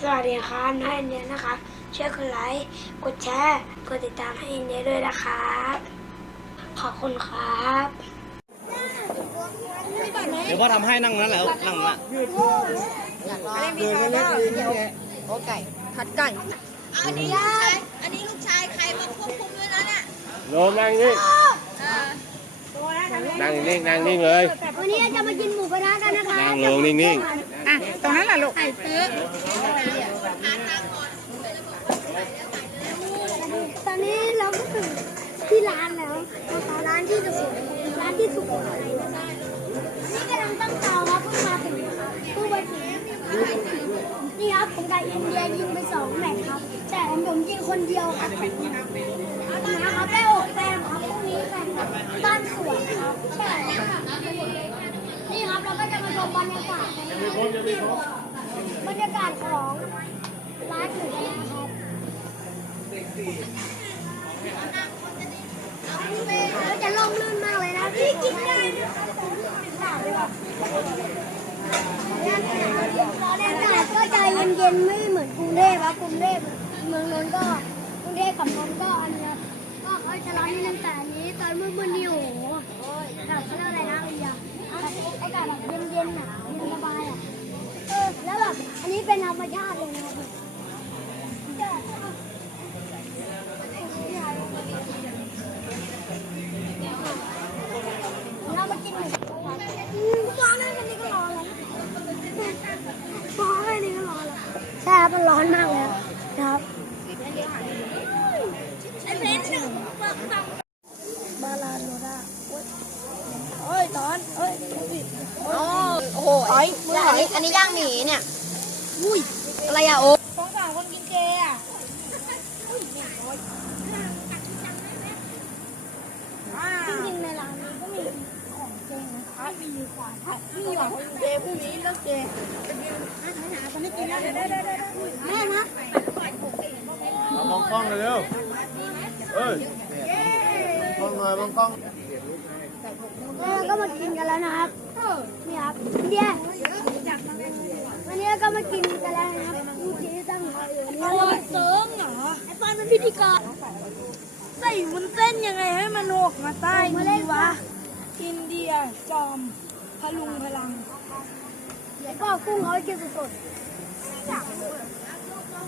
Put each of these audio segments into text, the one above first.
สวัสดีครับน้าอินเดียนะครับช่วยกดไลค์ กดแชร์ กดติดตามให้อินเดียด้วยนะครับ ขอบคุณครับ เดี๋ยวพ่อทำให้นั่งนั้นแหละนั่งนั้นอะไรมีข้าวแล้วโอไก่ผัดไก่อันนี้ลูกชายอันนี้ลูกชายใครมาควบคุมด้วยนะเนี่ยโยมนั่งนี่นั่งนิ่งนั่งนิ่งเลย วันนี้จะมากินหมูกระทะกันนะคะ นั่งลงนิ่งอะตรงนั้นแหละลูกตอนนี้เราก็ถึง ที่ร้านแล้วร้านที่สุโขร้านที่สุโขทัยนะคะนี่กำลังตั้งเตาครับเพิ่งมาถึงครับเพิ่งมาถึงนี่ครับผมกับอินเดียยิงไปสองแมตช์ครับ แต่ผมผมยิงคนเดียวครับนะครับได้หกแต้มครับพรุ่งนี้แข่งกับบ้านสวนครับใช่ครับนี่ครับเราก็จะมาชมบรรยากาศบรรยากาศของร้านหมูกระทะครับ แล้วจะล่มลื่นมากเลยนะพี่กินได้นะคะสาดเลยว่ะบรรยากาศก็จะเย็นๆไม่เหมือนกรุงเทพครับกรุงเทพเมืองนนท์ก็กรุงเทพกับนนท์ก็อันนี้ก็เขาจะร้อนนิดนึงแต่อันนี้ตอนมืดๆนี่โอ้โหแบบเขาเรียกอะไรนะเอียอากาศแบบเย็นๆอะเย็นสบายอะเออแล้วแบบอันนี้เป็นธรรมชาติเลยนะครับเรามากินหมูกระทะอืมร้อนนะอันนี้ก็ร้อนแล้วร้อนอันนี้ก็ร้อนแล้วใช่ค ร้อนมากเลยครับบาลานโนดาโอ้ยร้อนเอ้ยโอ้โหไอ้มืออันนี้อันนี้ย่างหมีเนี่ย อุ้ยอะไรอะโอ้ สองสามคนกินเจอะ จริงๆในร้านนี้ก็มีของเจ นะครับมีขวานครับมีขวานเจพรุ่งนี้เลิกเจแม่นะๆมองกล้องเลยเร็วเอ้ยมองหน่อยมองกล้องแล้วเราก็มากินกันแล้วนะครับนี่ครับเดียวันนี้เราก็มากินกันแล้วนะครับผู้ชี้ตั้งคอยอยู่นี่โอ้เสริมเหรอไอ้ปานเป็นพิธีกรใส่วุ้นเส้นยังไงให้มันหกมาใต้ดีวะอินเดียจอม พลุงพลังแล้วก็กุ้งเขากินสดๆ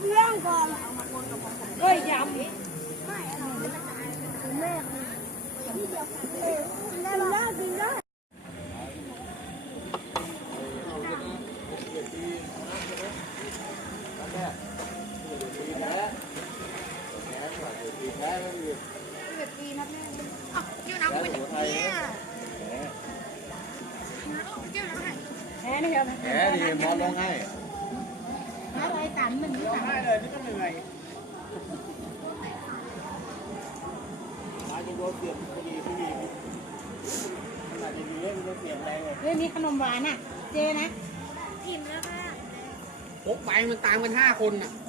เรื่องก่อนเฮ้ยยแแหมดีมอนร้องไห้เรื่องนี้ขนมหวานอะ เจนะพกไปมันตามกันห้าคนน่ะเฮ้ยข้าวเราเดินไปเยอะแล้วก็เยอะคนอะ